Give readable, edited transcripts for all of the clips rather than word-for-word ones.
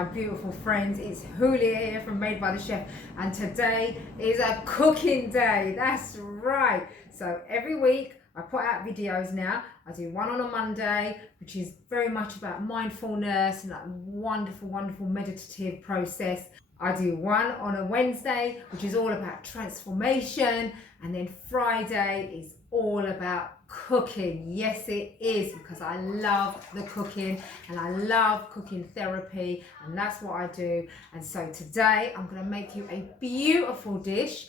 my beautiful friends. It's Julia here from Made by the Chef, and today is a cooking day. That's right. So every week I put out videos now. I do one on a Monday, which is very much about mindfulness and that wonderful meditative process. I do one on a Wednesday, which is all about transformation, and then Friday is all about cooking. Yes, it is, because I love the cooking and I love cooking therapy, and that's what I do. And so today I'm going to make you a beautiful dish.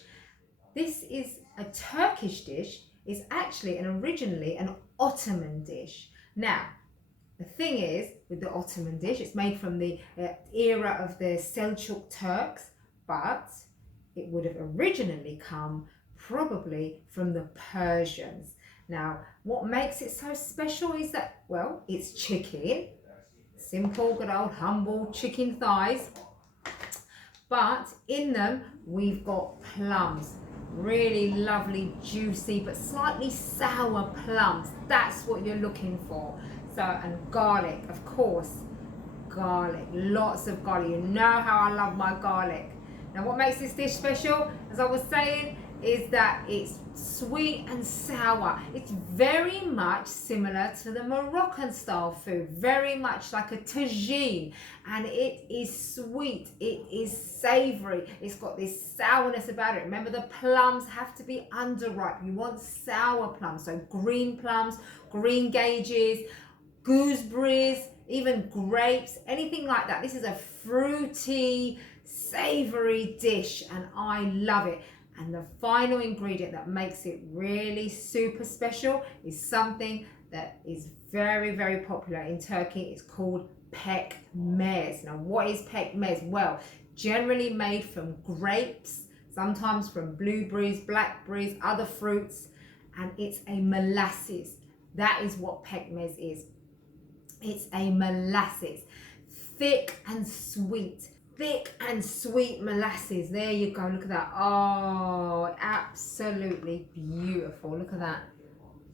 This is a Turkish dish. It's actually originally an Ottoman dish. Now, the thing is, with the Ottoman dish, it's made from the era of the Seljuk Turks, but it would have originally come probably from the Persians. Now, what makes it so special is that, well, it's chicken, simple, good old, humble chicken thighs, but in them we've got plums. Really lovely, juicy, but slightly sour plums. That's what you're looking for. So, and garlic, of course, garlic, lots of garlic. You know how I love my garlic. Now, what makes this dish special, as I was saying, is that it's sweet and sour. It's very much similar to the Moroccan style food, very much like a tagine, and it is sweet, it is savory, it's got this sourness about it. Remember, the plums have to be underripe. You want sour plums, so green plums, green gages, gooseberries, even grapes, anything like that. This is a fruity, savory dish, and I love it. And the final ingredient that makes it really super special is something that is very popular in Turkey. It's called pekmez. Now, what is pekmez? Well, generally made from grapes, sometimes from blueberries, blackberries, other fruits, and it's a molasses. That is what pekmez is. It's a molasses, thick and sweet. Thick and sweet molasses. There you go. Look at that. Oh, absolutely beautiful. Look at that.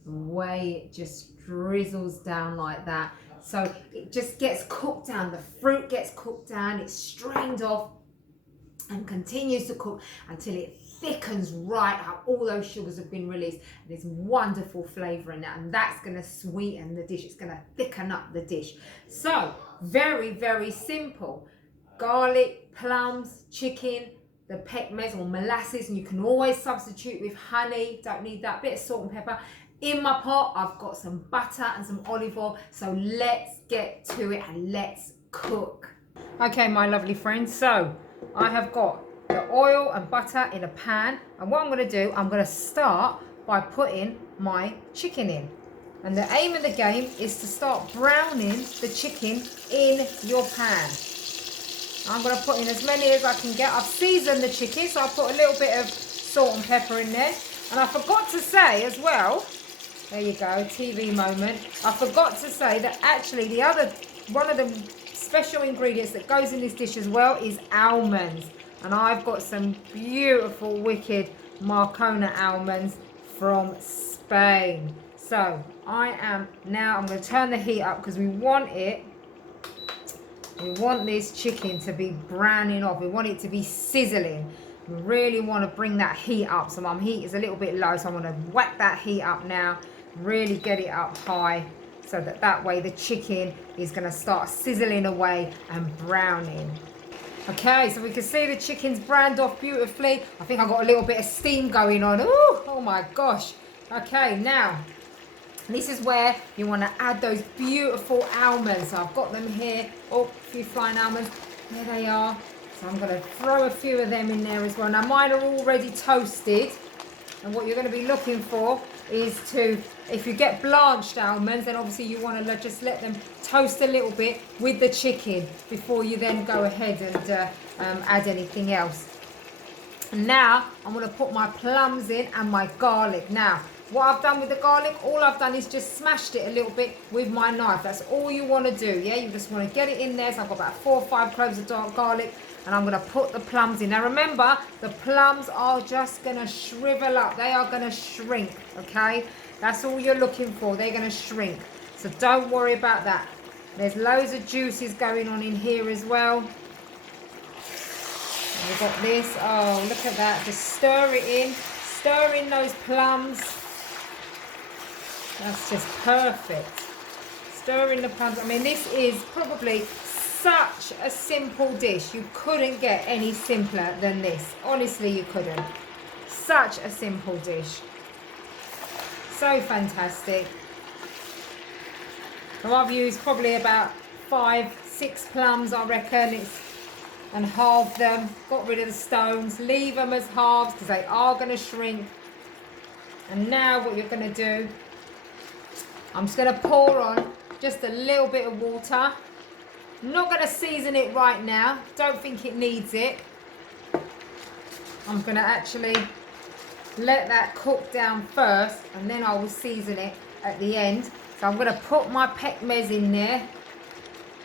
The way it just drizzles down like that. So it just gets cooked down. The fruit gets cooked down. It's strained off and continues to cook until it thickens right how all those sugars have been released. There's wonderful flavour in that, and that's going to sweeten the dish. It's going to thicken up the dish. So very simple. Garlic, plums, chicken, the pekmez or molasses, and you can always substitute with honey. Don't need that. Bit of salt and pepper. In my pot, I've got some butter and some olive oil. So let's get to it and let's cook. Okay, my lovely friends. So I have got the oil and butter in a pan, and what I'm going to do, I'm going to start by putting my chicken in. And the aim of the game is to start browning the chicken in your pan. I'm going to put in as many as I can get. I've seasoned the chicken, so I'll put a little bit of salt and pepper in there. And I forgot to say as well, there you go, TV moment. I forgot to say that actually one of the special ingredients that goes in this dish as well is almonds. And I've got some beautiful, wicked Marcona almonds from Spain. So I'm going to turn the heat up because we want this chicken to be browning off. We want it to be sizzling. We really want to bring that heat up. So my heat is a little bit low, so I'm going to whack that heat up now. Really get it up high so that way the chicken is going to start sizzling away and browning. Okay, so we can see the chicken's browned off beautifully. I think I've got a little bit of steam going on. Ooh, oh my gosh. Okay, now this is where you want to add those beautiful almonds. So I've got them here. Oh, a few fine almonds. There they are. So I'm going to throw a few of them in there as well. Now mine are already toasted. And what you're going to be looking for is if you get blanched almonds, then obviously you want to just let them toast a little bit with the chicken before you then go ahead and add anything else. And now I'm going to put my plums in and my garlic. Now, what I've done with the garlic, all I've done is just smashed it a little bit with my knife. That's all you want to do, yeah? You just want to get it in there. So I've got about 4 or 5 cloves of dark garlic, and I'm going to put the plums in. Now remember, the plums are just going to shrivel up. They are going to shrink, okay? That's all you're looking for. They're going to shrink. So don't worry about that. There's loads of juices going on in here as well. And we've got this. Oh, look at that. Just stir it in. Stir in those plums. That's just perfect. Stir in the plums. I mean, this is probably such a simple dish. You couldn't get any simpler than this. Honestly, you couldn't. Such a simple dish. So fantastic. So I've used probably about 5-6 plums, I reckon, and halved them, got rid of the stones, leave them as halves because they are going to shrink. And now what you're going to do, I'm just going to pour on just a little bit of water. I'm not going to season it right now, don't think it needs it. I'm going to actually let that cook down first and then I will season it at the end. So I'm going to put my pekmez in there.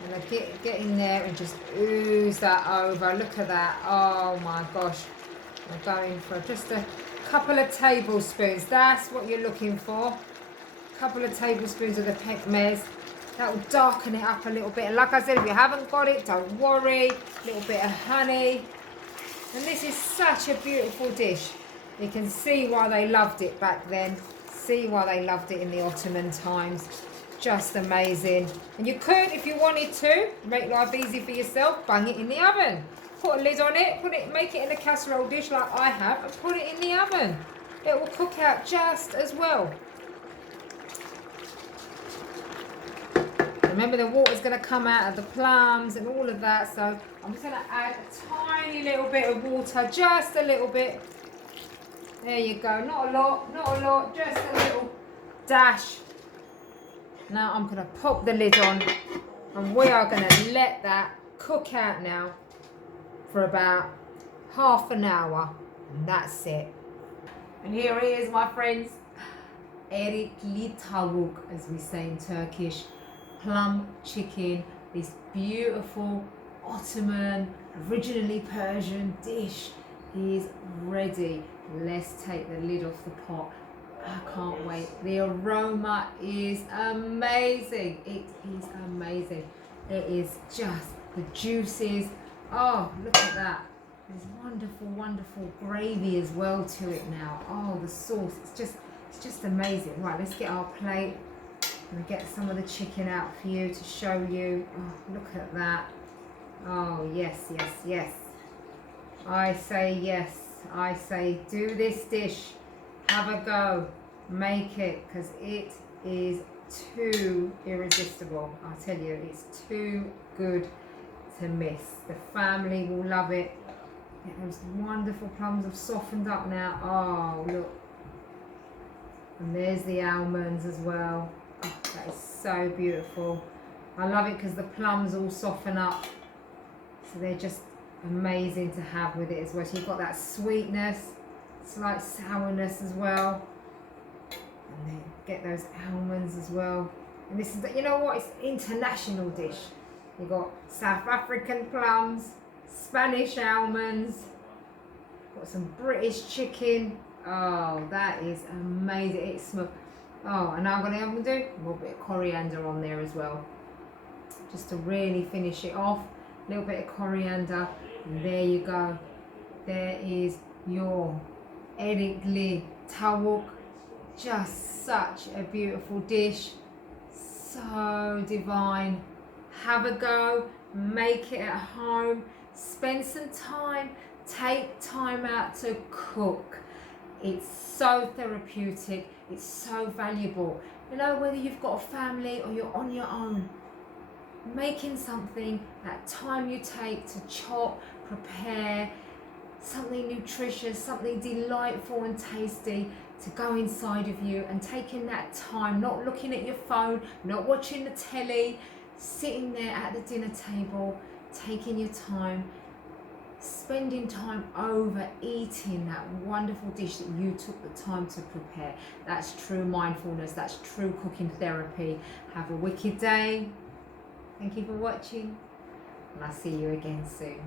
I'm going to get in there and just ooze that over. Look at that. Oh my gosh. I'm going for just a couple of tablespoons. That's what you're looking for. A couple of tablespoons of the pekmez. That will darken it up a little bit. And like I said, if you haven't got it, don't worry. A little bit of honey. And this is such a beautiful dish. You can see why they loved it back then. See why they loved it in the Ottoman times. Just amazing. And you could, if you wanted to, make life easy for yourself, bang it in the oven. Put a lid on it, make it in a casserole dish like I have, and put it in the oven. It will cook out just as well. Remember, the water's going to come out of the plums and all of that, so I'm just going to add a tiny little bit of water, just a little bit. There you go, not a lot, just a little dash. Now I'm going to pop the lid on and we are going to let that cook out now for about half an hour, and that's it. And here he is, my friends, Erikli Tavuk, as we say in Turkish, plum chicken, this beautiful Ottoman, originally Persian dish is ready. Let's take the lid off the pot. I can't wait. The aroma is amazing. It is amazing. It is just the juices. Oh, look at that. There's wonderful, wonderful gravy as well to it now. Oh, the sauce. It's just amazing. Right, let's get our plate. I'm going to get some of the chicken out for you to show you. Oh, look at that. Oh, yes, yes, yes. I say yes. I say do this dish. Have a go. Make it, because it is too irresistible. I tell you, it's too good to miss. The family will love it. Yeah, those wonderful plums have softened up now. Oh, look. And there's the almonds as well. Oh, that is so beautiful. I love it because the plums all soften up. So they're just amazing to have with it as well. So you've got that sweetness, slight sourness as well. And then get those almonds as well. And this is, you know what, it's an international dish. You've got South African plums, Spanish almonds, got some British chicken. Oh, that is amazing. It smells. Oh, and now I'm going to do a little bit of coriander on there as well, just to really finish it off. A little bit of coriander, and there you go. There is your Erikli Tavuk. Just such a beautiful dish, so divine. Have a go, make it at home, spend some time, take time out to cook. It's so therapeutic, it's so valuable. You know, whether you've got a family or you're on your own, making something, that time you take to chop, prepare, something nutritious, something delightful and tasty to go inside of you, and taking that time, not looking at your phone, not watching the telly, sitting there at the dinner table, taking your time, spending time over eating that wonderful dish that you took the time to prepare. That's true mindfulness, that's true cooking therapy. Have a wicked day. Thank you for watching, and I'll see you again soon.